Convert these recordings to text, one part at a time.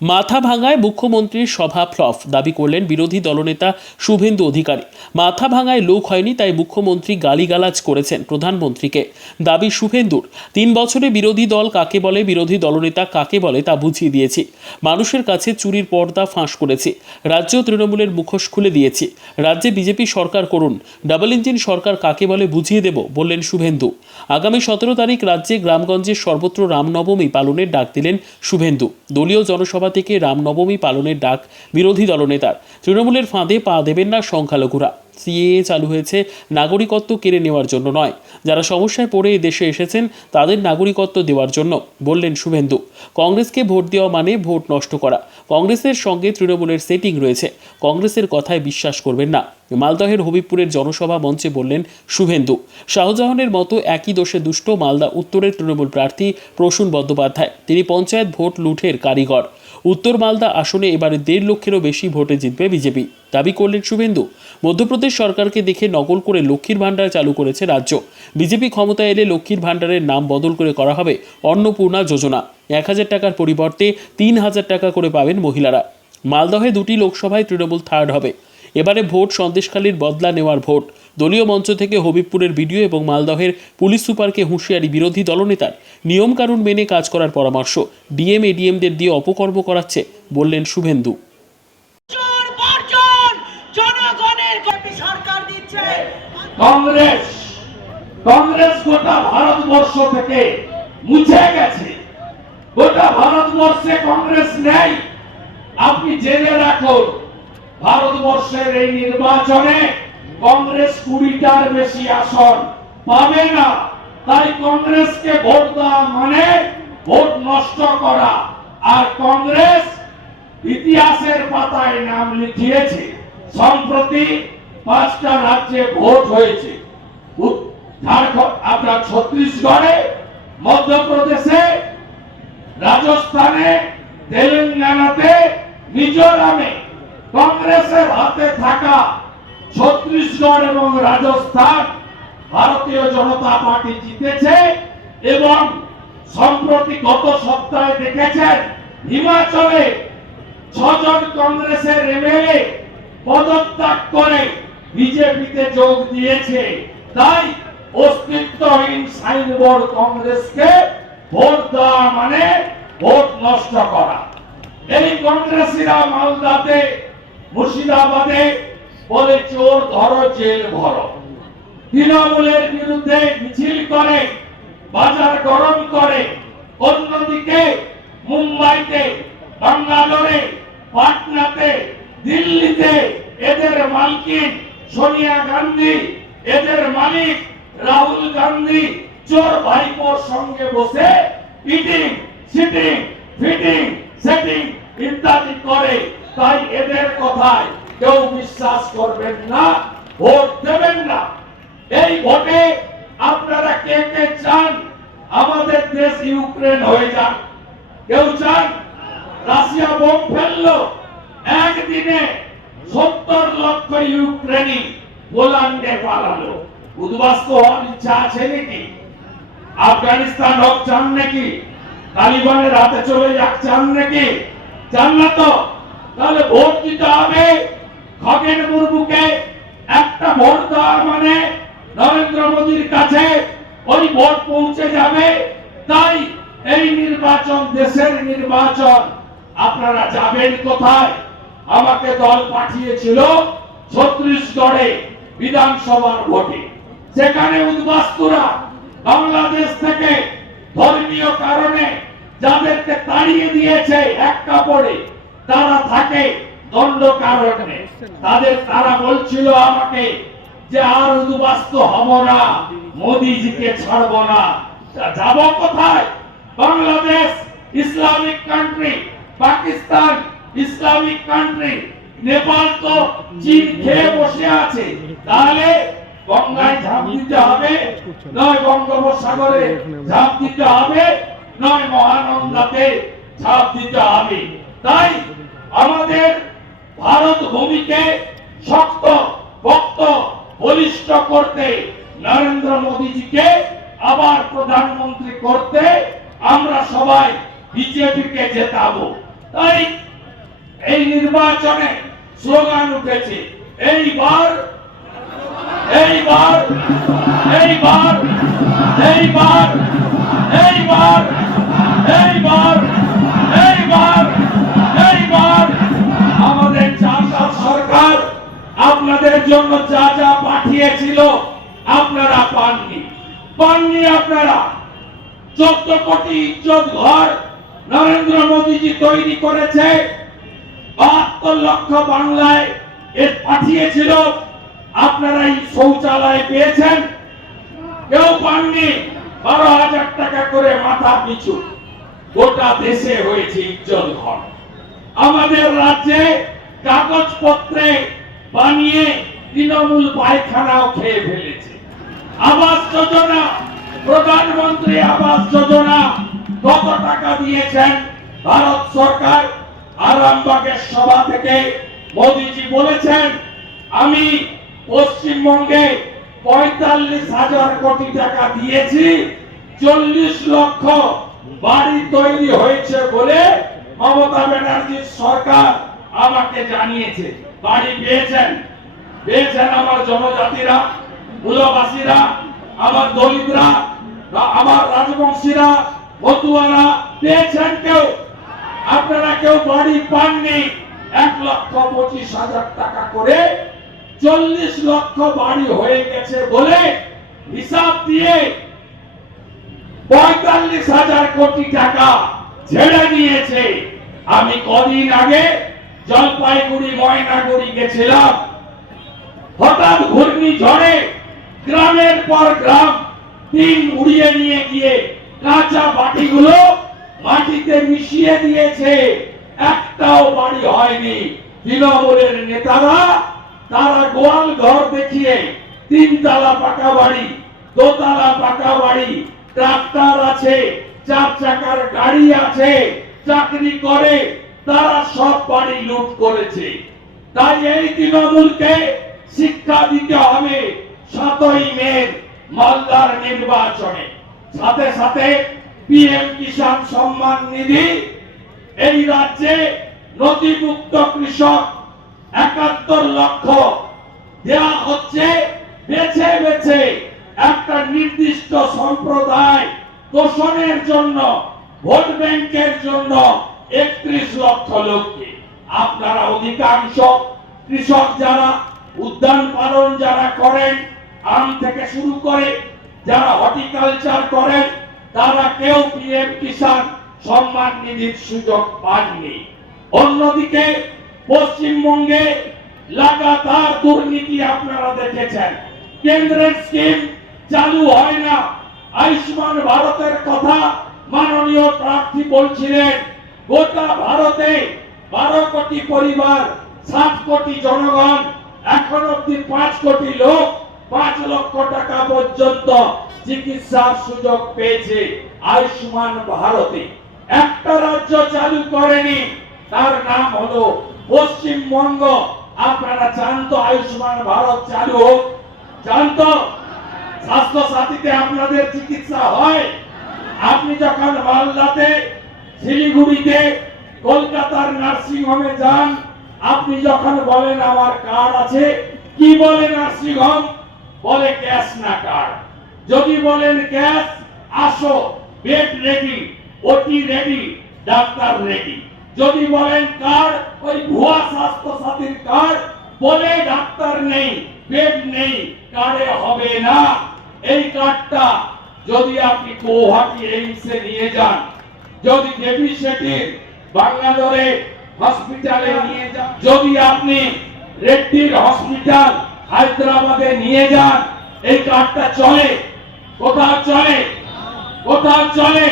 মাথা ভাঙায় মুখ্যমন্ত্রীর সভা ফ্লপ, দাবি করলেন বিরোধী দলনেতা শুভেন্দু অধিকারী। মাথা ভাঙায় লোক হয়নি, তাই মুখ্যমন্ত্রী গালিগালাজ করেছেন প্রধানমন্ত্রীকে, দাবি শুভেন্দুর। 3 বছরে বিরোধী দল কাকে বলে, বিরোধী দলনেতা কাকে বলে তা বুঝিয়ে দিয়েছি। মানুষের কাছে চুরির পর্দা ফাঁস করেছি। রাজ্য তৃণমূলের মুখোশ খুলে দিয়েছি। রাজ্যে বিজেপি সরকার করুন, ডাবল ইঞ্জিন সরকার কাকে বলে বুঝিয়ে দেব, বললেন শুভেন্দু। আগামী 17 তারিখ রাজ্যে গ্রামগঞ্জে সর্বত্র রামনবমী পালনের ডাক দিলেন শুভেন্দু। দলীয় জনসভা থেকে রামনবমী পালনের ডাক বিরোধী দলনেতার। তৃণমূলের ফাঁদে পা দেবেন না সংখ্যালঘুরা। সিএএ চালু হয়েছে নাগরিকত্ব কেড়ে নেওয়ার জন্য নয়, যারা সমস্যায় পড়ে দেশে এসেছেন তাদের নাগরিকত্ব দেওয়ার জন্য, বললেন শুভেন্দু। কংগ্রেসকে ভোট দেওয়া মানে ভোট নষ্ট করা। কংগ্রেসের সঙ্গে তৃণমূলের সেটিং রয়েছে, কংগ্রেসের কথায় বিশ্বাস করবেন না। মালদহের হবিবপুরের জনসভা মঞ্চে বললেন শুভেন্দু। শাহজাহানের মতো একই দোষে দুষ্ট মালদা উত্তরের তৃণমূল প্রার্থী প্রসূন বন্দ্যোপাধ্যায়। তিনি পঞ্চায়েত ভোট লুঠের কারিগর। উত্তর মালদা আসনে এবারে 1.5 লক্ষেরও বেশি ভোটে জিতবে বিজেপি, দাবি করলেন শুভেন্দু। মধ্যপ্রদেশ সরকারকে দেখে নকল করে লক্ষ্মীর ভাণ্ডার চালু করেছে রাজ্য। বিজেপি ক্ষমতায় এলে লক্ষ্মীর ভাণ্ডারের নাম বদল করে করা হবে অন্নপূর্ণা যোজনা। 1000 টাকার পরিবর্তে 3000 টাকা করে পাবেন মহিলারা। মালদহে 2টি লোকসভায় তৃণমূল থার্ড হবে। এবারে ভোট সন্দেশখালীর বদলা নেওয়ার ভোট। দলীয় মঞ্চ থেকে হবিবপুরের বিডিও এবং মালদহের পুলিশ সুপারকে হুঁশিয়ারি বিরোধী দলনেতার। নিয়মকানুন মেনে কাজ করার পরামর্শ। ডিএম এডিএমদের দিয়ে অপকর্ম করাচ্ছে, বললেন শুভেন্দু। কংগ্রেস গোটা ভারতবর্ষ থেকে মুছে গেছে। গোটা ভারতবর্ষে কংগ্রেস নেই। আপনি জেনে রাখুন, ভারতবর্ষের এই নির্বাচনে কংগ্রেস 20টার বেশি আসন পাবে না। তাই কংগ্রেসকে ভোট দেওয়া মানে ভোট নষ্ট করা। আর কংগ্রেস ইতিহাসের পাতায় নাম লিখিয়েছে। সম্প্রতি 5টা রাজ্যে ভোট হয়েছে। ঝাড়খণ্ড, আপনার ছত্তিশগড়ে, মধ্যপ্রদেশে, রাজস্থানে, তেলেঙ্গানাতে, মিজোরামে কংগ্রেসের হাতে থাকা ছত্তিশগড় এবং রাজস্থান ভারতীয় জনতা পার্টি জিতেছে। এবং সম্প্রতি গত সপ্তাহে দেখেছেন হিমাচলে 6 জন কংগ্রেসের এমএলএ পদত্যাগ করে বিজেপিতে যোগ দিয়েছে। তাই অস্তিত্বহীন সাইনবোর্ড কংগ্রেসকে ভোট দেওয়া মানে ভোট নষ্ট করা। এই কংগ্রেসীরা মালদাতে, মুর্শিদাবাদে বলে চোর ধরো জেল ভরো। তৃণমূলের বিরুদ্ধে মিছিল করে, বাজার গরম করে। অন্যদিকে মুম্বাইতে, বাঙ্গালোরে, পাটনাতে, দিল্লিতে এদের মালকিন সোনিয়া গান্ধী, এদের মালিক রাহুল গান্ধী চোর ভাইপোর সঙ্গে বসে ইটিং, সিটিং, ফিটিং, সেটিং ইত্যাদি করে। তাই এদের কথায় কেউ বিশ্বাস করবেন না, ভোট দেবেন না। এই ভোটে আপনারা কে কে চান আমাদের দেশ ইউক্রেন হয়ে যাক? কেউ চান? রাশিয়া বোম ফেললো, একদিনে 70 লক্ষ ইউক্রেনি পোল্যান্ডে পালালো। উদ্বাস্তু হওয়ার ইচ্ছা আছে নাকি? আফগানিস্তান হোক চান নাকি? তালিবানের হাতে চলে যাক চান নাকি? চান না তো? তাহলে ভোট দিতে হবে খগেন মুর্মুকে। একটা ভোট দেওয়া মানে নরেন্দ্র মোদীর কাছে ওই ভোট পৌঁছে যাবে। তাই এই নির্বাচন দেশের নির্বাচন। আপনারা যাবেন কোথায়? আমাকে দল পাঠিয়েছিল ছত্তিশগড়ে বিধানসভার ভোটে। সেখানে উদ্বাস্তুরা বাংলাদেশ থেকে ধর্মীয় কারণে যাদেরকে তাড়িয়ে দিয়েছে এক কাপড়ে, তারা থাকে দণ্ড কারণে। তারা বলছিল আমাকে যে আর উদ্বাস্তু হব না, মোদিজিকে ছাড়ব না। যাব কোথায়? Bangladesh Islamic country, Pakistan Islamic country, Nepal তো চীন খেয়ে বসে আছে। তাহলে গঙ্গায় ঝাঁপ দিতে হবে, নয় বঙ্গোপসাগরে ঝাঁপ দিতে হবে, নয় মহানন্দাতে ঝাঁপ দিতে হবে। তাই আমাদের ভারত ভূমিকে শক্ত, পক্ত, বলিষ্ঠ করতে, নরেন্দ্র মোদীজিকে আবার প্রধানমন্ত্রী করতে আমরা সবাই বিজেপিকে জেতাবো। তাই এই নির্বাচনে স্লোগান উঠেছে, এইবার এইবার এইবার এইবার এইবার এইবার এইবার এইবার আমাদের চাষা সরকার আপনাদের জন্য যা যা পাঠিয়েছিল আপনারা পাননি আপনারা 14 কোটি ইজ্জত ঘর নরেন্দ্র মোদীজি তৈরি করেছে, 72 লক্ষ বাংলায় পাঠিয়েছিল, আপনারা এই শৌচালয় পেয়েছেন? কেউ পাননি। 12,000 টাকা করে মাথা পিছু গোটা দেশে হয়েছে ইজ্জত ঘর। আমাদের রাজ্যে কাগজপত্রে বানিয়ে তৃণমূল পায়খানাও খেয়ে ফেলেছে। আবাস যোজনা, প্রধানমন্ত্রী আবাস যোজনা কত টাকা দিয়েছেন ভারত সরকার? আরামবাগের সভা থেকে মোদীজি বলেছেন, আমি পশ্চিমবঙ্গে 45,000 কোটি টাকা দিয়েছি, 40 লক্ষ বাড়ি তৈরি হয়েছে বলে মমতা ব্যানার্জির সরকার আমাকে জানিয়েছে। বাড়ি পেয়েছেন? আমার জনজাতিরা, মূলবাসীরা, আমার দলিতরা, আমার রাজবংশীরা, মতুয়ারা পেয়েছেন কেউ? আপনারা কেউ বাড়ি পাননি। 1,25,000 টাকা করে 40 লক্ষ বাড়ি হয়ে গেছে বলে হিসাব দিয়ে 45,000 কোটি টাকা ছেড়ে দিয়েছে। আমি কদিন আগে জলপাইগুড়ি ময়নাগুড়ি গেছিলাম, হঠাৎ ঘূর্ণিঝড়ে গ্রামের পর গ্রাম টিন উড়িয়ে নিয়ে গিয়ে কাঁচা বাটিগুলো মাটিতে মিশিয়ে দিয়েছে, একটাও বাড়ি হয়নি। তৃণমূলের নেতারা তারা গোয়াল ঘর দেখিয়ে 3 তলা পাকা বাড়ি, 2 তলা পাকা বাড়ি, ট্রাক্টর আছে, 4 চাকার গাড়ি আছে, চাকরি করে, তারা সব বাড়ি লুট করেছে। তাই এই তৃণমূলকে শিক্ষা দিতে হবে 7ই মে মালদার নির্বাচনে। সাথে সাথে পিএম কিষাণ সম্মান নিধি, এই রাজ্যে নথিভুক্ত কৃষক 71 লক্ষ দেওয়া হচ্ছে বেছে বেছে একটা নির্দিষ্ট সম্প্রদায় তোষণের জন্য, ভোট ব্যাংকের জন্য 31 লক্ষ লোককে। আপনারা অধিকাংশ কৃষক যারা উদ্যান পালন যারা করেন, আম থেকে শুরু করে যারা হর্টিকালচার করেন, তারা কেউ পিএম কিষাণ সম্মান নিধির সুযোগ পাননি। অন্যদিকে পশ্চিমবঙ্গে লাগাতার দুর্নীতি আপনারা দেখেছেন। কেন্দ্রের স্কিম চালু হয় না। আয়ুষ্মান ভারতের কথা মাননীয় প্রার্থী বলছিলেন, গোটা ভারতে 12 কোটি পরিবার, 7 কোটি জনগণ, এখন অব্দি 5 কোটি লোক 5 লক্ষ টাকা পর্যন্ত চিকিৎসার সুযোগ পেয়েছে আয়ুষ্মান ভারতে। একটা রাজ্য চালু করেনি, তার নাম হলো পশ্চিমবঙ্গ। আপনারা চান তো আয়ুষ্মান ভারত চালু হোক? চান তো? স্বাস্থ্য সাথীতে আপনাদের চিকিৎসা হয়? আপনি যখন মালদাতে, শিলিগুড়িতে, কলকাতার নার্সিং হোমে যান, আপনি যখন বলেন আমার কার্ড আছে, কি বলে নার্সিং হোম? বলে ক্যাশ না কার্ড। যদি বলেন ক্যাশ, আসো, বেড রেডি, ওটি রেডি, ডাক্তার রেডি। যদি বলেন কার্ড, ওই ভুয়া স্বাস্থ্য সাথীর কার্ড, বলে ডাক্তার নেই, বেড নেই, কার্ডে হবে না। এই কার্ডটা যদি আপনি গৌহাটি এইমসে নিয়ে যান, যদি দেবী শেঠির বাংলাদেশে হসপিটালে নিয়ে যান, যদি আপনি রেড্ডির হসপিটাল হায়দ্রাবাদে নিয়ে যান, এই কার্ডটা চলে? কোথাও চলে? কোথাও চলে?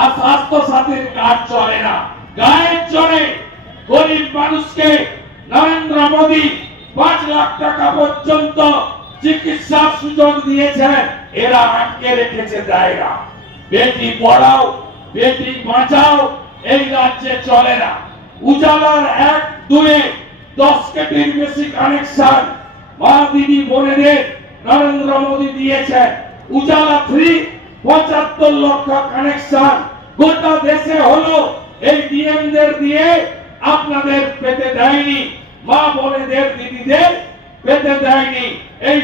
আর স্বাস্থ্য সাথীর কার্ড চলে না, গায়ের চলে। গরিব মানুষকে নরেন্দ্র মোদী 5 লাখ টাকা পর্যন্ত চিকিৎসার সুযোগ দিয়েছেন, এরা আটকে রেখেছে দায়রা। বেটি পড়াও, বেটি বাঁচাও এই রাজ্যে চলে না। উজালার 1, 2 10 কোটির বেশি কানেকশন মা দিদি বোনেদের নরেন্দ্র মোদী দিয়েছেন। উজালা 3 75 লক্ষ কানেকশন গোটা দেশে হলো। এই ডিএমদের দিয়ে আপনাদের পেতে দেয়নি, মা বোনেদের দিদিদের পেতে দেয়নি এই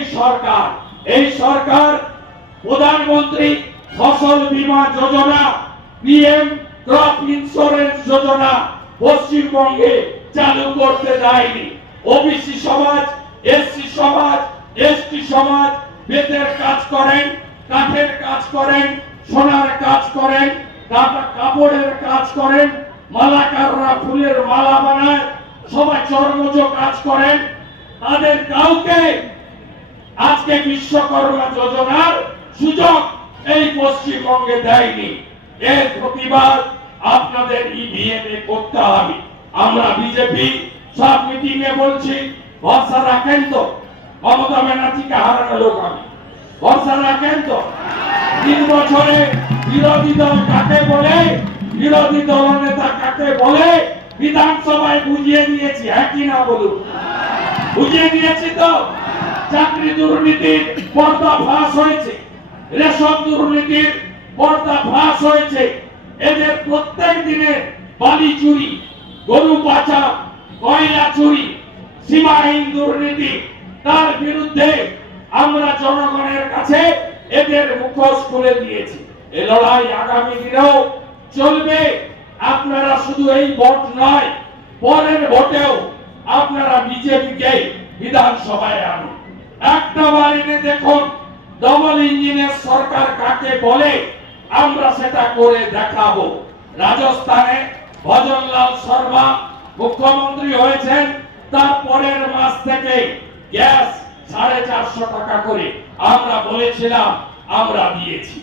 সরকার প্রধানমন্ত্রী ফসল বীমা যোজনা, পিএম ক্রপ ইন্স্যুরেন্স যোজনা পশ্চিমবঙ্গে চালু করতে দেয়নি। ওবিসি সমাজ, এসসি সমাজ, এসটি সমাজ বেতের কাজ করেন, কাঠের কাজ করেন, সোনার কাজ করেন, কাপড়ের কাজ করেন, মালাকাররা ফুলের মালা বানায়, সবাই চর্মজ কাজ করেন, তাদের কাউকে আজকে বিশ্বকর্মা যোজনার সুযোগ এই পশ্চিমবঙ্গে দেয়নি। এর প্রতিবাদ আপনাদের ইভিএম এ করতে হবে। আমরা বিজেপি সব মিটিং এ বলছি, ভরসা রাখেন তো? মমতা ব্যানার্জিকে হারানো লোক আমি, ভরসা রাখেন তো? 3 বছরে বিরোধী দল কাকে বলে, বিরোধী দল নেতা কাকে বলে বিধানসভায় বুঝিয়ে দিয়েছি, হ্যাঁ কি না বলুন? বুঝিয়ে দিয়েছি তো? চাকরি দুর্নীতির পর্দা ফাঁস হয়েছে, রেশন দুর্নীতির পর্দা ফাঁস হয়েছে, এদের প্রত্যেক দিনের বালি চুরি, গরু পাচার, কয়লা চুরি, সীমাহীন দুর্নীতি, তার বিরুদ্ধে আমরা জনগণের কাছে এদের মুখোশ খুলে দিয়েছি। এই লড়াই আগামী দিনেও চলবে। আপনারা শুধু এই ভোট নয়, পরের ভোটেও আপনারা বিজেপিকে বিধানসভায় আনুন। একটা বার এনে দেখুন ডবল ইঞ্জিনের সরকার কাকে বলে, আমরা সেটা করে দেখাবো। রাজস্থানে ভজনলাল শর্মা মুখ্যমন্ত্রী হয়েছেন, তার পরের মাস থেকে গ্যাস 450 টাকা করে আমরা বলেছিলাম, আমরা দিয়েছি।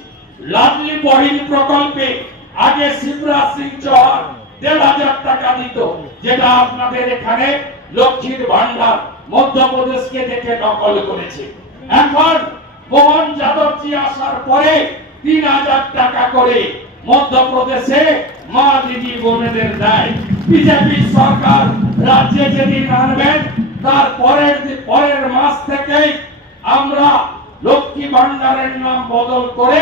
লাডলি বহিন প্রকল্পে আগে শিবরাজ সিং চৌহান 1,500 টাকা দিত, যেটা আপনাদের এখানে লক্ষ্মীর ভান্ডার মধ্যপ্রদেশকে দেখে নকল করেছে। এখন মোহন যাদবজি আসার পরে 3,000 টাকা করে মধ্যপ্রদেশে মা দিদি বোনেদের দেয়। বিজেপি সরকার রাজ্যে যেদিন আনবেন তার পরের মাস থেকে আমরা লক্ষ্মী ভান্ডারের নাম বদল করে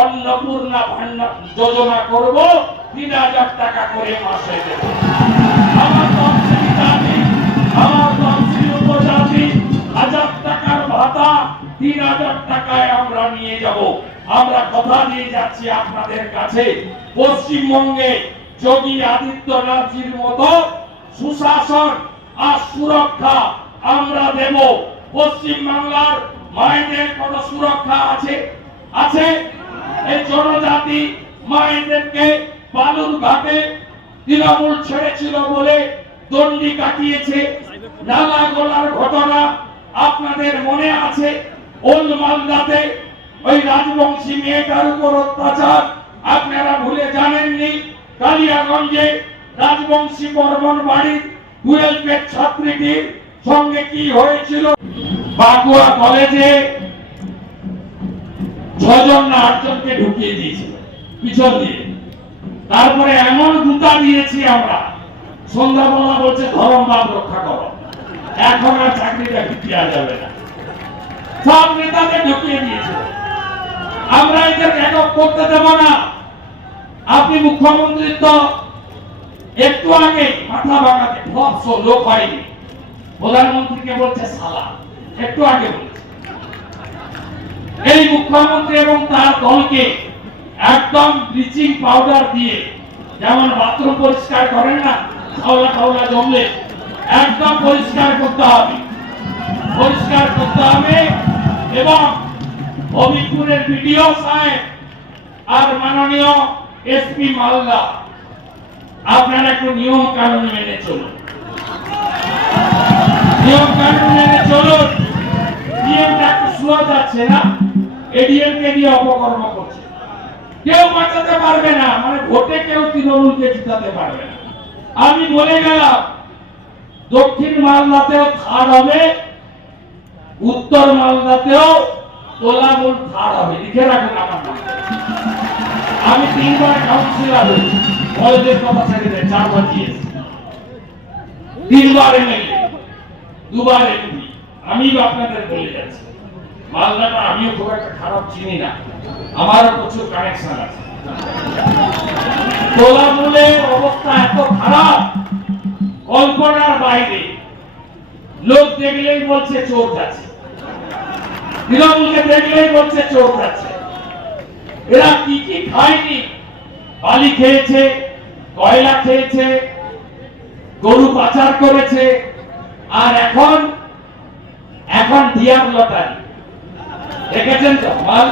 অন্নপূর্ণা ভান্ডার যোজনা করব, 3,000 টাকা করে মাসে দেব। আমার তফসিলি জাতি, আমার তফসিলি উপজাতি 1,000 টাকার ভাতা 3,000 টাকায় আমরা নিয়ে যাব। আমরা কথা দিয়ে যাচ্ছি আপনাদের কাছে, পশ্চিমবঙ্গে যোগী আদিত্যনাথজির মতো সুশাসন আর সুরক্ষা আমরা দেব। পশ্চিম বাংলার মায়েদের কোন সুরক্ষা আছে? আছে? এই জনজাতি মায়েদেরকে বালুর ঘাটে তৃণমূল ছেড়েছিল বলে দণ্ডি কাটিয়েছে। নালা গোলার ঘটনা আপনাদের মনে আছে? ওল্ড মালদাতে ওই রাজবংশী মেয়েটার উপর অত্যাচার আপনারা ভুলে জানেননি। কালিয়াগঞ্জে রাজবংশী বর্মন বাড়ির 12 ছাত্রীটির সঙ্গে কি হয়েছিল? বাঁকুড়া কলেজে 6 জন না 8 জনকে ঢুকিয়ে দিয়েছিল পিছন দিয়ে। তারপরে এমন দুটা দিয়েছি আমরা, সন্ধ্যাবেলা বলছে ধর্মবাদ রক্ষা করো, এখন আর চাকরিটা দেওয়া যাবে না। সব নেতাদের ঢুকিয়ে দিয়েছিল। আমরা এদের একক করতে দেব না। আপনি মুখ্যমন্ত্রী তো একটু আগে মাথা ভাঙাতে ফ্লপসো লোক হয়নি, প্রধানমন্ত্রীকে বলছে সালা, একটু আগে বলছে। এই মুখ্যমন্ত্রী এবং তার দলকে একদম ব্লিচিং পাউডার দিয়ে, যেমন বাথরুম পরিষ্কার করেন না, খাওয়া খাওয়া জমলে একদম পরিষ্কার করতে হবে, পরিষ্কার করতে হবে। এবং হবিপুরের বিডিও সাহেব আর মাননীয় এসপি মালদা, আপনারা একটু নিয়ম কানুন মেনে চলুন, নিয়ম কানুন মেনে চলুন। ডিএমটা একটু স্লো যাচ্ছে না, এডিএম কে দিয়ে অপকর্ম করছে। কেউ বাঁচাতে পারবে না, মানে ভোটে কেউ তৃণমূলকে জিতাতে পারবে না। আমি বলে গেলাম দক্ষিণ মালদাতেও থার্ড হবে, উত্তর মালদাতেও তোলামূল থার্ড হবে। লিখে রাখুন আমার নাম। আমি 3 বার কাউন্সিলর হয়েছি, কলেজের কথা ছেড়ে দেয়, 4 বার দিয়েছি, 3 বার এমএলএ, 2 বার এমপি। আমি আপনাদের বলে যাচ্ছি, মালদাটা আমিও খুব একটা খারাপ চিনি না, আমারও প্রচুর কানেকশন আছে। তৃণমূলের অবস্থা এত খারাপ, কল্পনার বাইরে। লোক দেখলেই বলছে চোর যাচ্ছে, তৃণমূলকে দেখলেই বলছে চোর যাচ্ছে। এরা কি কি খায়নি? বালি খেয়েছে, কয়লা খেয়েছে, গরু পাচার করেছে, আর এখন ডিয়ার লটারি। দেখেছেন তো মাল?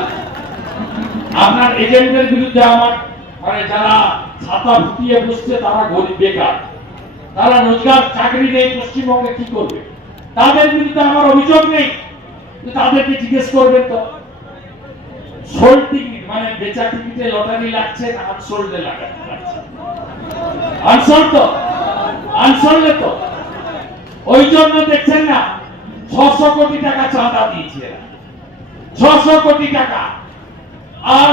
আপনার এজেন্টের বিরুদ্ধে আমার মানে যারা ছাতা ফুটিয়ে বসছে তারা গরিব বেকার, তারা রোজগার চাকরি নেই, পশ্চিমবঙ্গে কি করবে? তাদের বিরুদ্ধে আমার অভিযোগ নেই, তাদেরকে জিজ্ঞেস করবেন তো সোল্ড টিকিট মানে বেচা টিকিটে লটারি লাগছে না আনসোল্ডে লাগছে? আনসোল্ড তো, আনসোল্ডে তো। ওই জন্য দেখছেন না 600 কোটি টাকা চাঁদা দিয়েছে, 600 কোটি টাকা। আর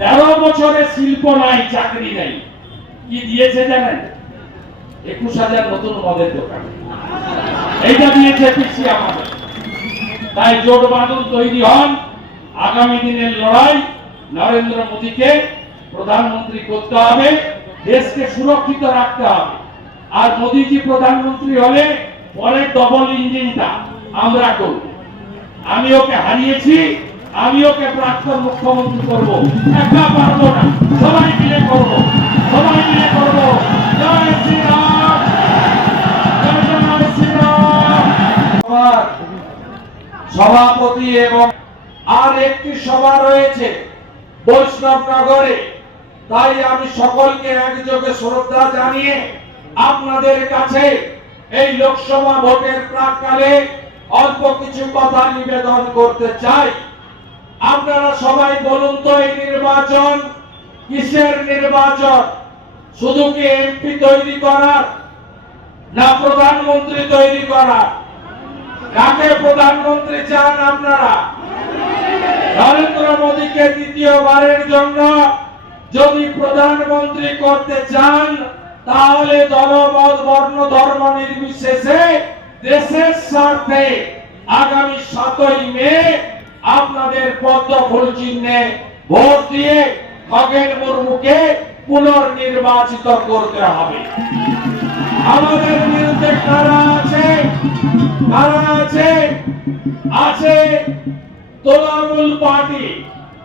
13 বছরে শিল্প নাই, চাকরি নাই, কি দিয়েছে জানেন? 21,000 নতুন মদের দোকান, এইটা দিয়েছে পিসি আমাদের। তাই জোট বাঁধন তৈরি হন, আগামী দিনের লড়াই নরেন্দ্র মোদীকে প্রধানমন্ত্রী করতে হবে, দেশকে সুরক্ষিত রাখতে হবে। আর মোদীজি প্রধানমন্ত্রী হলে পরে ডবল ইঞ্জিনটা আমরা করব। আমি ওকে হারিয়েছি, আমি ওকে প্রাক্তন মুখ্যমন্ত্রী করব, একা পারবো না, সবাই মিলে করব, সবাই মিলে করব। জয় শ্রীরাম, জয় শ্রীরাম। সভাপতি এবং আর একটি সভা রয়েছে বৈষ্ণবনগরে, তাই আমি সকলকে একযোগে শ্রদ্ধা জানিয়ে আপনাদের কাছে এই লোকসভা ভোটের প্রাক্কালে অল্প কিছু কথা নিবেদন করতে চাই। আপনারা সবাই বলুন তো, এই নির্বাচন কিসের নির্বাচন? শুধু কি এমপি তৈরি করার, না প্রধানমন্ত্রী তৈরি করার? কাকে প্রধানমন্ত্রী চান আপনারা? নরেন্দ্র মোদীকে দ্বিতীয়বারের জন্য যদি প্রধানমন্ত্রী করতে চান, তাহলে দলমত বর্ণ ধর্ম নির্বিশেষে দেশের স্বার্থে আগামী 7ই মে আপনাদের পদ্ম ফুল চিহ্নে ভোট দিয়ে খগেন মুর্মুকে পুনর্নির্বাচিত করতে হবে। আমাদের বিরুদ্ধে কারা আছে? কারা আছে? আছে তৃণমূল পার্টি।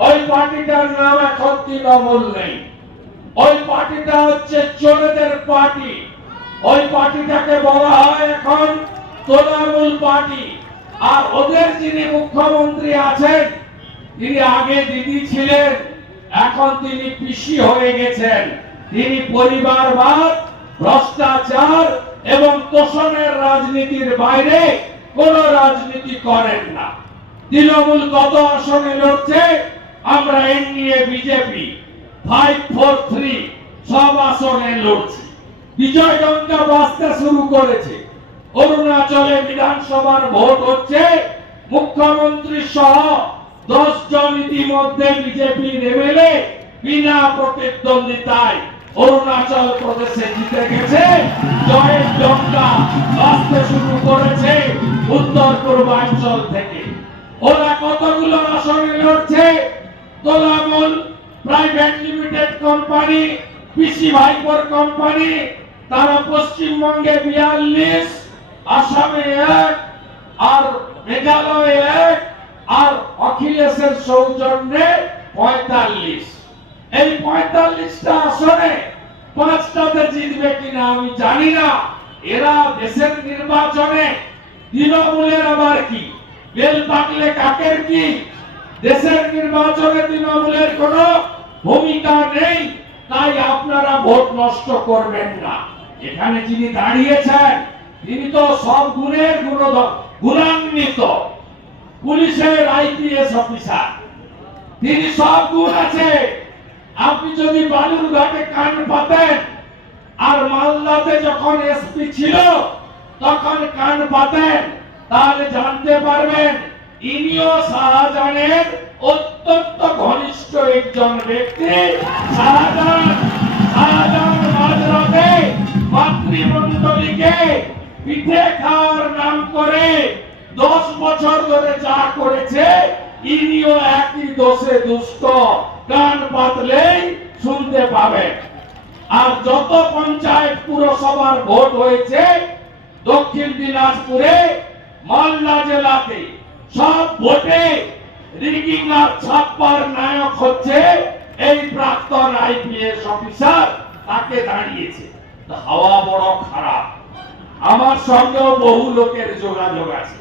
ওই পার্টিটার নাম এখন তৃণমূল নেই, ওই পার্টিটা হচ্ছে চোরেদের পার্টি। ওই পার্টিটাকে বলা হয় এখন তৃণমূল পার্টি। আর ওদের যিনি মুখ্যমন্ত্রী আছেন, তিনি আগে দিদি ছিলেন, এখন তিনি পিসি হয়ে গেছেন। তিনি পরিবারবাদ, ভ্রষ্টাচার এবং তোষণের রাজনীতির বাইরে কোন রাজনীতি করেন না। তৃণমূল কত আসনে লড়ছে? আমরা এনডিএ বিজেপি 5-4-3 সব আসনে লড়ছি। বিজয় ডঙ্কা বাজতে শুরু করেছে। অরুণাচলে বিধানসভার ভোট হচ্ছে, মুখ্যমন্ত্রী সহ 10 জন ইতিমধ্যে বিজেপি এমএলএ বিনা প্রতিদ্বন্দ্বিতায় অরুণাচল প্রদেশে জিতে গেছে। জয়ের ডঙ্কা বাজতে শুরু করেছে উত্তর পূর্বাঞ্চল থেকে। ওরা কতগুলো আসনে লড়ছে? তৃণমূল প্রাইভেট লিমিটেড কোম্পানি, পিসি ভাইপোর কোম্পানি, তারা পশ্চিমবঙ্গে 42, আসামে 1, আর মেঘালয়ে 1, আর অখিলেশের সৌজন্যে 45। এই 45টা আসনে 5টাতে জিতবে কিনা আমি জানি না। এরা দেশের নির্বাচনে তৃণমূলের আবার কি, বেল পাকলে কাকের কি? দেশের নির্বাচনে তৃণমূলের কোনো ভূমিকা নেই। তাই আপনারা ভোট নষ্ট করবেন না। এখানে যিনি দাঁড়িয়েছেন তিনি তো সব গুণের গুণান্বিত, পুলিশের আইপিএস অফিসার, তিনি সব গুণ আছে। আপনি যদি বালুরঘাটে কান পাতেন আর মালদাতে যখন এসপি ছিল তখন কান পাতেন, তাহলে জানতে পারবেন ইনিও শাহজাহানের অত্যন্ত ঘনিষ্ঠ একজন ব্যক্তি। শাহজাহান মাঝরাতে মাতৃমণ্ডলীকে পিঠে খাওয়ার নাম করে 10 বছর ধরে যা করেছে, ইনিও একই দোষে দুষ্ট। কান পাতলেই শুনতে পাবেন। আর যত পঞ্চায়েত পুরসভার ভোট হয়েছে দক্ষিণ দিনাজপুরে, মালদা জেলাতে, সব ভোটে রিগিং আর ছাপ্পার নায়ক হচ্ছে এই প্রাক্তন আইপিএস অফিসার, তাকে দাঁড়িয়েছে। হাওয়া বড় খারাপ। আমার সঙ্গেও বহু লোকের যোগাযোগ আছে,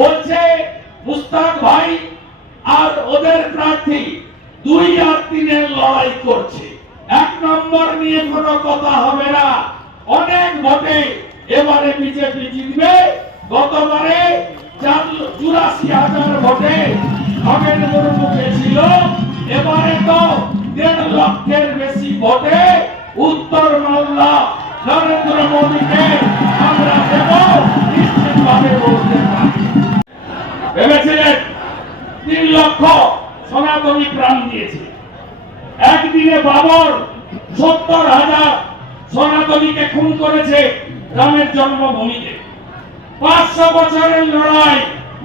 বলছে মুস্তাক ভাই আর ওদের প্রার্থী 2 আর 3 লড়াই করছে, 1 নম্বর নিয়ে কোনো কথা হবে না, অনেক ভোটে এবারে বিজেপি জিতবে। গতবারে 84,000 ভোটে খগেন মুর্মু ছিল, এবারে তো 1.5 লক্ষের বেশি ভোটে উত্তর মালদা নরেন্দ্র মোদীকে আমরা দেব, নিশ্চিতভাবে বলতে পারি। ভেবেছিলেন 3 লক্ষ সনাতনী প্রাণ দিয়েছে, একদিনে বাবর 70,000 সনাতনীকে খুন করেছে রামের জন্মভূমিতে। 500 বছরের লড়াই,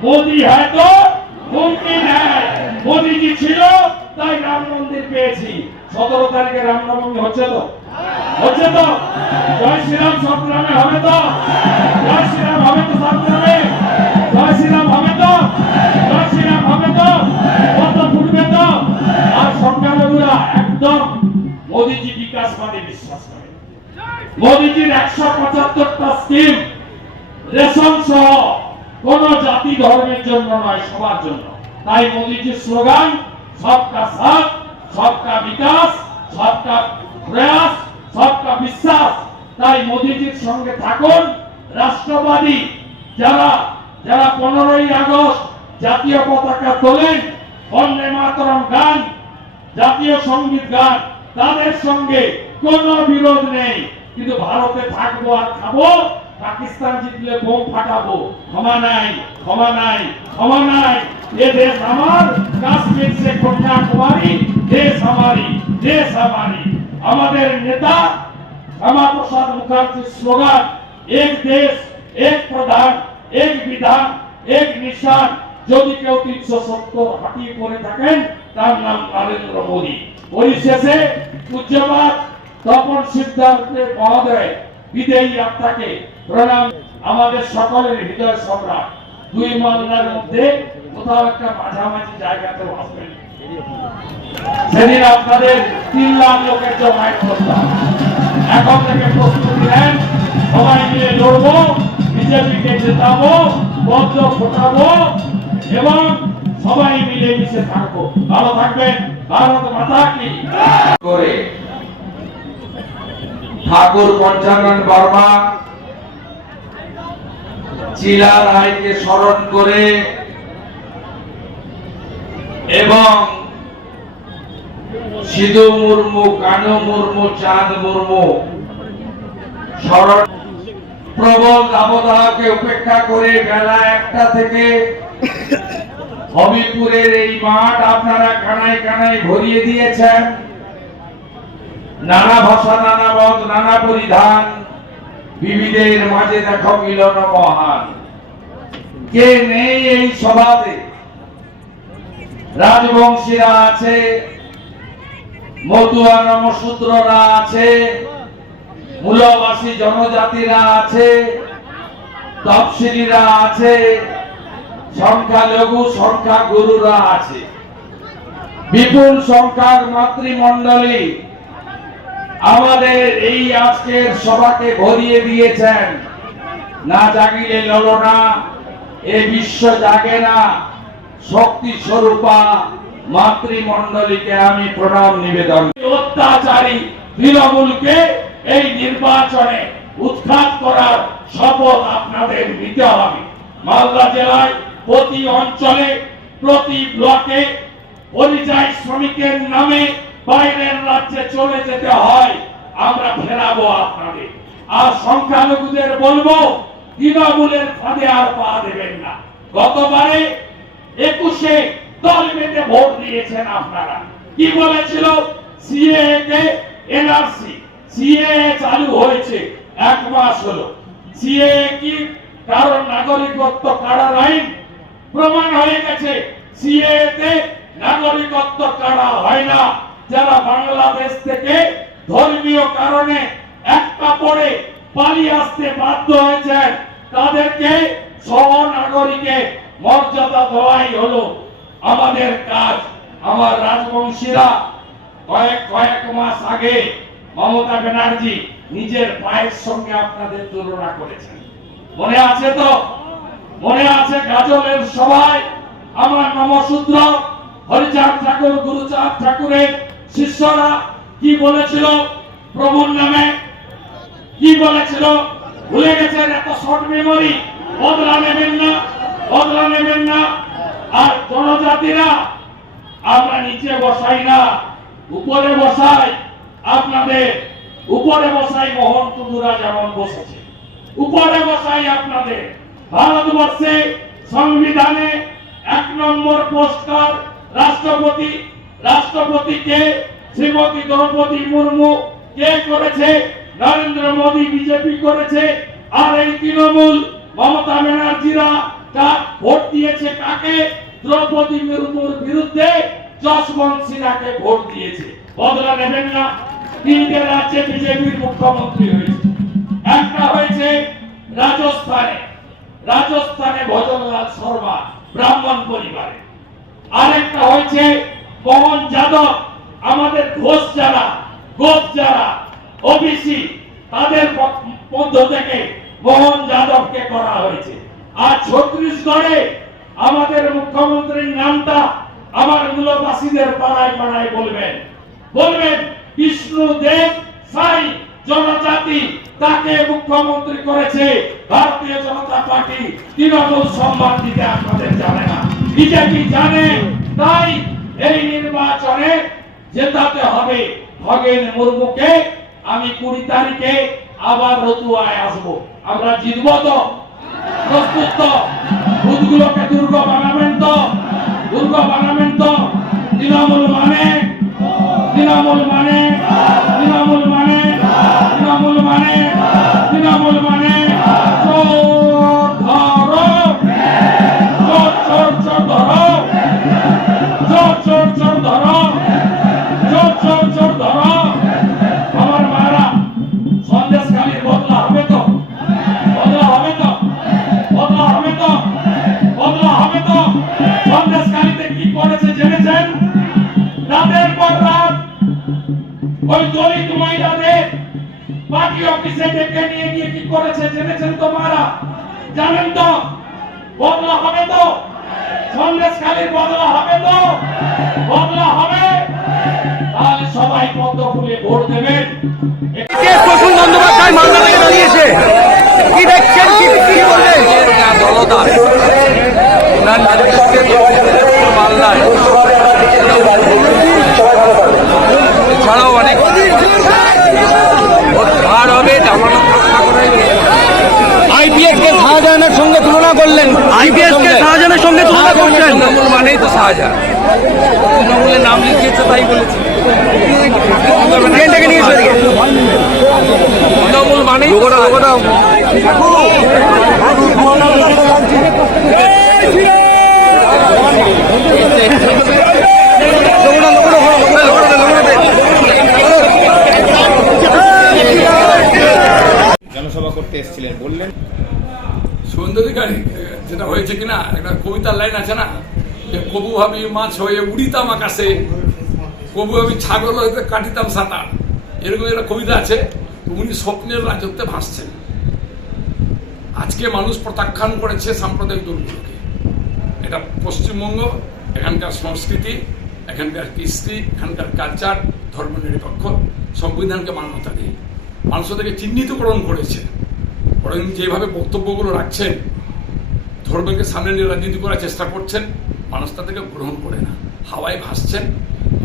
মোদী হয়তো মুমকিন হ্যাঁ, মোদীজি ছিল তাই রাম মন্দির পেয়েছি। 17 তারিখে রামনবমী হচ্ছে তো, হচ্ছে তো, জয় শ্রীরাম সব গ্রামে হবে তো, জয় শ্রীরাম হবে তো সব গ্রামে, জয় শ্রীরাম হবে তো, জয় শ্রীরাম হবে তো, কত ফুটবে তো। আর সংখ্যালঘুরা একদম মোদীজি বিকাশবাদী বিশ্বাস করে। মোদীজির 175টা স্কিম রেশন সহ কোন জাতি ধর্মের জন্য নয়, সবার জন্য। তাই মোদীজির স্লোগান সবকা সাথ, সবকা বিকাশ, সবকা প্রয়াস, সবকা বিশ্বাস। তাই মোদীজির সঙ্গে থাকুন। রাষ্ট্রবাদী যারা যারা 15ই আগস্ট জাতীয় পতাকা তোলেন, বন্দে মাতরম গান, জাতীয় সঙ্গীত গান, তাদের সঙ্গে কোনো বিরোধ নেই। কিন্তু ভারতে থাকবো আর খাবো, পাকিস্তান জিতলে বোম ফাটাবো, ক্ষমা নাই, ক্ষমা নাই, ক্ষমা নাই। এ দেশ আমার, কাশ্মীর সে কন্যাকুমারী, দেশ আমারি, দেশ আমারি। আমাদের নেতা শ্যামাপ্রসাদ মুখার্জির স্লোগান এক দেশ, এক প্রধান, এক বিধান, এক নিশান। যদি কেউ 370 হাঁটিয়ে করে থাকেন তার নাম নরেন্দ্র মোদী। পরিশেষে পূজ্যপাত তপন সিদ্ধার্থের মহোদয় বিদেয়ী আত্মাকে প্রণাম। আমাদের সকলের হৃদয় সম্রাট। 2 মালদার মধ্যে কোথাও একটা মাঝামাঝি জায়গাতে আসবেন, সেদিন আপনাদের 3 লাখ লোকের জমায়েত করতে হবে। এখন থেকে প্রস্তুতি নেন, সবাই মিলে লড়বো, বিজেপিকে জেতাবো, বজ্র ফোটাবো এবং সবাই মিলে মিশে থাকবো। ভালো থাকবেন। ভারত মাতা কি করে। ঠাকুর পঞ্চানন বর্মা চিলা রায়কে স্মরণ করে এবং সিধু মুর্মু, কানু মুর্মু, চাঁদ মুর্মু স্মরণ। প্রবল দাবদাহকে উপেক্ষা করে বেলা 1টা থেকে হবিপুরের এই মাঠ আপনারা কানায় কানায় ভরিয়ে দিয়েছেন। নানা ভাষা, নানা মত, নানা পরিধান, বিবিধের মাঝে দেখো মিলন মহান। কে নেই এই সভাতে? রাজবংশীরা আছে, মতুয়া নমশূদ্ররা আছে, মূলবাসী জনজাতিরা আছে, তফসিলিরা আছে, সংখ্যালঘু সংখ্যাগুরুরা আছে। বিপুল সংখ্যার মাতৃমণ্ডলী আমাদের এই আজকের সভাকে ভরিয়ে দিয়েছেন। না জাগিলে ললনা, এ বিশ্ব জাগে না। শক্তি স্বরূপা মাতৃমণ্ডলীকে আমি প্রণাম নিবেদন। অত্যাচারী তৃণমূলকে এই নির্বাচনে উৎখাত করার শপথ আপনাদের নিতে হবে। মালদা জেলায় প্রতি অঞ্চলে, প্রতি ব্লকে পরিযায়ী শ্রমিকের নামে বাইরের রাজ্যে চলে যেতে হয়, আমরা ফেরাবো আপনাদের। আর সংখ্যালঘুদের বলবো তৃণমূলের ফাঁদে আর পা দেবেন না। গতবারে 21-এ দল বেঁধে ভোট দিয়েছেন আপনারা। কি বলেছিল? সিএএ কে এনআরসি, সিএএ চালু হয়েছে 1 মাস হলো। সিএএ কি কারণ নাগরিকত্ব কাড়ার আইন? প্রমাণ হয়ে গেছে সিএএ তে নাগরিকত্ব কারা হয় না। যারা বাংলাদেশ থেকে ধর্মীয় কারণে এক কাপড়ে পালিয়ে আসতে বাধ্য হয়েছেন, তাদেরকে সহ-নাগরিকের মর্যাদা দেওয়াই হলো আমাদের কাজ। আমার রাজবংশীরা কয়েক মাস আগে মমতা ব্যানার্জি নিজের পায়ের সঙ্গে আপনাদের তুলনা করেছেন, মনে আছে তো? মনে আছে গাজলের সভায় আমার নমশূদ্র হরিচাঁদ ঠাকুর, গুরুচাঁদ ঠাকুরের শিষ্যরা কি বলেছিল প্রভুর নামে? কি বলেছিল? ভুলে গেছেন? এত শর্ট মেমোরি। বদলা নেবেন না, বদলা নেবেন না। আর জনজাতিরা আমরা নিচে বসাই না, উপরে বসাই। আপনাদের উপরে বসাই, মোহন কুন্দুরা যেমন বসেছে উপরে বসাই আপনাদের। ভারতবর্ষে সংবিধানে 1 নম্বর পোস্টার রাষ্ট্রপতিকে শ্রীমতী দ্রৌপদী মুর্মু কে করেছে? নরেন্দ্র মোদী, বিজেপি করেছে। আর এই তৃণমূল মমতা ব্যানার্জিরা ভোট দিয়েছে কাকে? দ্রৌপদী মুর্মুর বিরুদ্ধে যশবন্ত সিনহাকে ভোট দিয়েছে। বদলা নেবেন না। 3টে রাজ্যে বিজেপির মুখ্যমন্ত্রী হয়েছে। একটা হয়েছে রাজস্থানে ভজনলাল শর্মা, ব্রাহ্মণ পরিবারে। আরেকটা হয়েছে মোহন যাদব, আমাদের ঘোষ যারা, গোপ যারা, ওবিসি, তাদের মধ্য থেকে মোহন যাদবকে করা হয়েছে। আর ছত্তিশগড়ে আমাদের মুখ্যমন্ত্রীর নামটা আমার মূলবাসীদের পাড়ায় পাড়ায় বলবেন বিষ্ণুদেব সাই, জনজাতি, তাকে মুখ্যমন্ত্রী করেছে ভারতীয় জনতা পার্টি। তৃণমূল সম্মান দিতে আপনাদের জানে না, বিজেপি জানে। তাই এই নির্বাচনে জেতাতে হবে খগেন মুর্মুকে। আমি 20 তারিখে আবার রতুয়ায় আসবো। আমরা জিতবো তো? প্রস্তুত তো? বুথগুলোকে দুর্গ বানাবেন তো? দুর্গ বানাবেন তো? তৃণমূল মানে তৃণমূল মানে তৃণমূল মানে তৃণমূল মানে তৃণমূল মানে চোর ধরো, চোর চোর চোর ধরো, চোর চোর চোর ধরো, চোর চোর চোর ধরো। আমার মারা সন্দেশখালীর বদলা হবে তো? বদলা হবে তো? বদলা হবে তো? বদলা হবে তো? সন্দেশখালীতে কি করেছে জেনেছেন? রাতের পর রাত ওই দলিত মহিলাদের পার্টি অফিসে ডেকে নিয়ে গিয়ে কি করেছে জেনেছেন তো? মারা জানেন তো? বদলা হবে তো? সন্দেশখালীর বদলা হবে তো? বদলা হবে। তাহলে সবাই পদ্ম ফুলে ভোট দেবেন। প্রসূন বন্দ্যোপাধ্যায় মালদা থেকে দাঁড়িয়েছে, কি দেখছেন, কি বলবেন? দলদাস ওনার নেতৃত্বে মালদায় এছাড়াও অনেক ভার হবে, জামানত রক্ষা করে। আইপিএস কে শাহজাহানের সঙ্গে তুলনা করলেন, আইপিএস কে শাহজাহানের সঙ্গে তুলনা করছেন। তৃণমূল মানেই তো শাহজাহান, তৃণমূলের নাম লিখিয়েছে তাই বলেছে। ট্রেনটাকে নিয়ে এসে দিকে তৃণমূল মানেই জনসভা করতে এসেছিলেন, বললেন সৌন্দর্যকারী যেটা হয়েছে কিনা, একটা কবিতার লাইন আছে না, যে কবু ভাবি মাছ হয়ে উড়িতাম আকাশে, কবু ভাবি ছাগল হইতে কাটিতাম সাঁতার, এরকম একটা কবিতা আছে। উনি স্বপ্নের রাজত্বে ভাসছেন। আজকে মানুষ প্রত্যাখ্যান করেছে সাম্প্রদায়িক দলগুলোকে। এটা পশ্চিমবঙ্গ, এখানকার সংস্কৃতি, এখানকার কৃষ্টি, এখানকার কালচার, ধর্মনিরপেক্ষ সংবিধানকে মান্যতা দিয়ে মানুষ থেকে চিহ্নিতকরণ করেছে। বরং যেভাবে বক্তব্যগুলো রাখছেন, ধর্মকে সামনে নিয়ে রাজনীতি করার চেষ্টা করছেন, মানুষ তাদেরকে গ্রহণ করে না, হাওয়ায় ভাসছেন।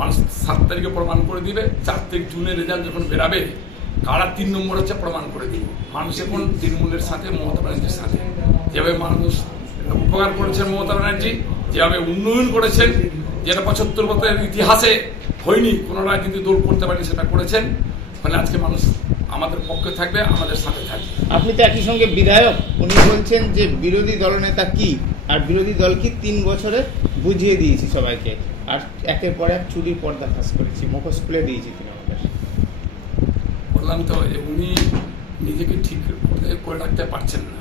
মানুষ 7 তারিখে প্রমাণ করে দিবে। 4 তারিখ জুনের রেজাল্ট যখন বেরাবে, কারা 3 নম্বর হচ্ছে প্রমাণ করে দিব। মানুষ এখন তৃণমূলের সাথে, মমতা ব্যানার্জির সাথে। যেভাবে মানুষ উপকার করেছেন মমতা ব্যানার্জি, যেভাবে উন্নয়ন করেছেন, যেটা 75 বছরের ইতিহাসে হয়নি, কোনো রাজনীতি দল করতে পারেনি, সেটা করেছেন। ফলে আজকে মানুষ আমাদের পক্ষে থাকবে, আমাদের সাথে থাকবে। আপনি তো একই সঙ্গে বিধায়ক, উনি বলছেন যে বিরোধী দলনেতা কি, আর বিরোধী দল কি 3 বছরে বুঝিয়ে দিয়েছি সবাইকে, আর একের পর এক চুরির পর্দা ফাঁস করেছি, মুখোশ খুলে দিয়েছি তৃণমূলের। বললাম তো যে উনি নিজেকে ঠিক করে রাখতে পারছেন না।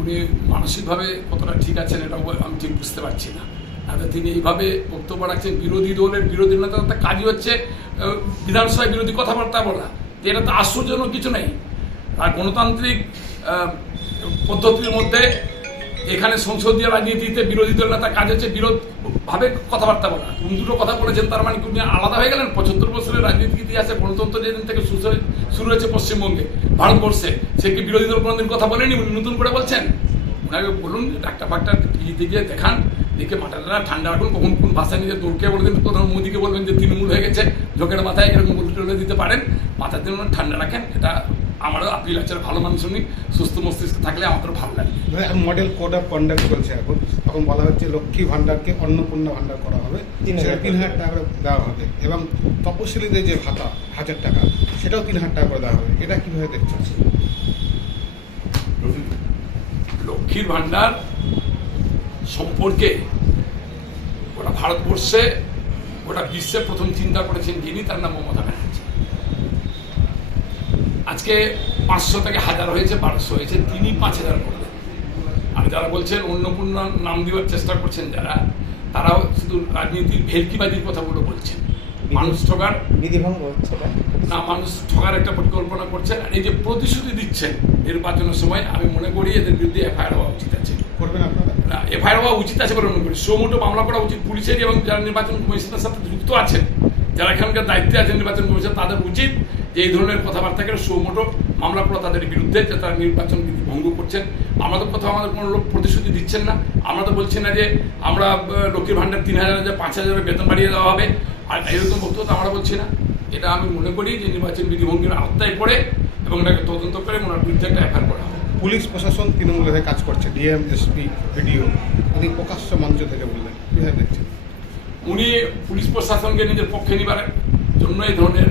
উনি মানসিকভাবে কতটা ঠিক আছেন এটা আমি ঠিক বুঝতে পারছি না। আর তিনি এইভাবে বক্তব্য রাখছেন, বিরোধী দলের বিরোধী নেতা কাজই হচ্ছে বিধানসভায় বিরোধী কথাবার্তা বলা। এটা তো আশ্চর্যজনক কিছু নেই। আর গণতান্ত্রিক পদ্ধতির মধ্যে এখানে সংসদীয় রাজনীতিতে বিরোধী দল নেতা কাজ হচ্ছে বিরোধভাবে কথাবার্তা বলা। উনি দুটো কথা বলেছেন, তার মানে উনি আলাদা হয়ে গেলেন। 75 বছরের রাজনীতিক ইতিহাসে গণতন্ত্র যেদিন থেকে শুরু হয়েছে পশ্চিমবঙ্গে, ভারতবর্ষে, সে কি বিরোধী দল কোনোদিন কথা বলেনি? উনি নতুন করে বলছেন। ওনাকে বলুন ডাক্তার ফাক্তার গিয়ে দেখান, দেখে মাথাটা ঠান্ডা রাখুন। কখন কোন ভাষা নিয়ে দৌড়কে বলে দিন, প্রধান মোদীকে বলবেন যে তৃণমূল হয়ে গেছে, ঝোঁকের মাথায় এরকম বলে দিতে পারেন। মাথার জন্য ঠান্ডা রাখেন, এটা আমারও আপিল আছে। ভালো মানুষ উনি, সুস্থ মস্তিষ্ক থাকলে আমাদের ভালো লাগে। মডেল কোড অফ কন্ডাক্ট চলছে এখন বলা হচ্ছে লক্ষ্মী ভান্ডারকে অন্নপূর্ণা ভান্ডার করা হবে, 3,000 টাকা করে দেওয়া হবে, এবং তপশিলীদের যে ভাতা 1,000 টাকা সেটাও 3,000 টাকা করে দেওয়া হবে। এটা কিভাবে দেখছেন? লক্ষ্মীর ভান্ডার সম্পর্কে ওটা ভারতবর্ষে, ওটা বিশ্বে প্রথম চিন্তা করেছেন যিনি, তার নাম মমতা ব্যানার্জি। আজকে 500 থেকে 1000 হয়েছে, 1200 হয়েছে, তিনি 5000 করলেন। আর যারা বলছেন অন্নপূর্ণা নাম দেওয়ার চেষ্টা করছেন যারা, তারাও শুধু রাজনীতির ভেলকিবাজির কথাগুলো বলছেন। মানুষ ঠকার বিধিভঙ্গ হচ্ছে না, মানুষ ঠকার একটা পরিকল্পনা করছেন। আর এই যে প্রতিশ্রুতি দিচ্ছেন নির্বাচনের সময়, আমি মনে করি এদের বিরুদ্ধে এফআইআর হওয়া উচিত আছে। করবেন আপনারা? না, এফআইআর হওয়া উচিত আছে বলে মনে করি। সুমোটো মামলা করা উচিত পুলিশের, এবং যারা নির্বাচন কমিশনের সাথে যুক্ত আছেন, যারা এখানকার দায়িত্বে আছেন নির্বাচন কমিশন, তাদের উচিত যে এই ধরনের কথাবার্তাকে সুমোটো মামলা করা তাদের বিরুদ্ধে, যে তারা নির্বাচন বিধি ভঙ্গ করছেন। আমরা তো কোথাও আমাদের কোনো লোক প্রতিশ্রুতি দিচ্ছেন না। আমরা তো বলছি না যে আমরা লক্ষ্মীর ভান্ডার 3,000 যে 5,000 বেতন বাড়িয়ে দেওয়া হবে, আর এরকম বক্তব্য তো আমরা বলছি না। এটা আমি মনে করি যে নির্বাচন বিধি ভঙ্গের আওতায় পড়ে, এবং এটাকে তদন্ত করে ওনার বিরুদ্ধে একটা এফআইআর করা হবে। পুলিশ প্রশাসন তৃণমূলের হয়ে কাজ করছে, ডিএম, এসপি, ভিডিও, উনি প্রকাশ্য মঞ্চ থেকে বললেন, কিভাবে দেখছেন? উনি পুলিশ প্রশাসনকে নিজের পক্ষে নিবার জন্য এই ধরনের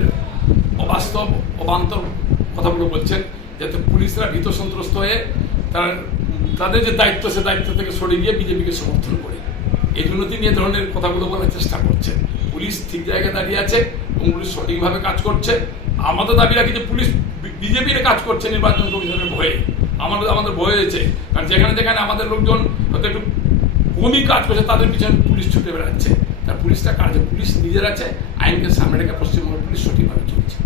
অবাস্তব অবান্তর কথাগুলো বলছেন, যাতে পুলিশরা ভীত সন্ত্রস্ত হয়ে তাদের যে দায়িত্ব, সে দায়িত্ব থেকে সরে গিয়ে বিজেপিকে সমর্থন করে। এই জন্য তিনি এ ধরনের কথাগুলো বলার চেষ্টা করছেন। পুলিশ ঠিক জায়গায় দাঁড়িয়ে আছে এবং পুলিশ সঠিকভাবে কাজ করছে। আমাদের দাবি রাখি যে পুলিশ বিজেপির কাজ করছে নির্বাচন কমিশনের ভয়ে। আমাদের ভয় হয়েছে, কারণ যেখানে যেখানে আমাদের লোকজন হয়তো একটু কমই কাজ করছে, তাদের পিছনে পুলিশ ছুটে বেড়াচ্ছে। তার পুলিশটা কাজে, পুলিশ নিজের আছে, আইনকে সামনে রেখে পশ্চিমবঙ্গের পুলিশ সঠিকভাবে চলছে।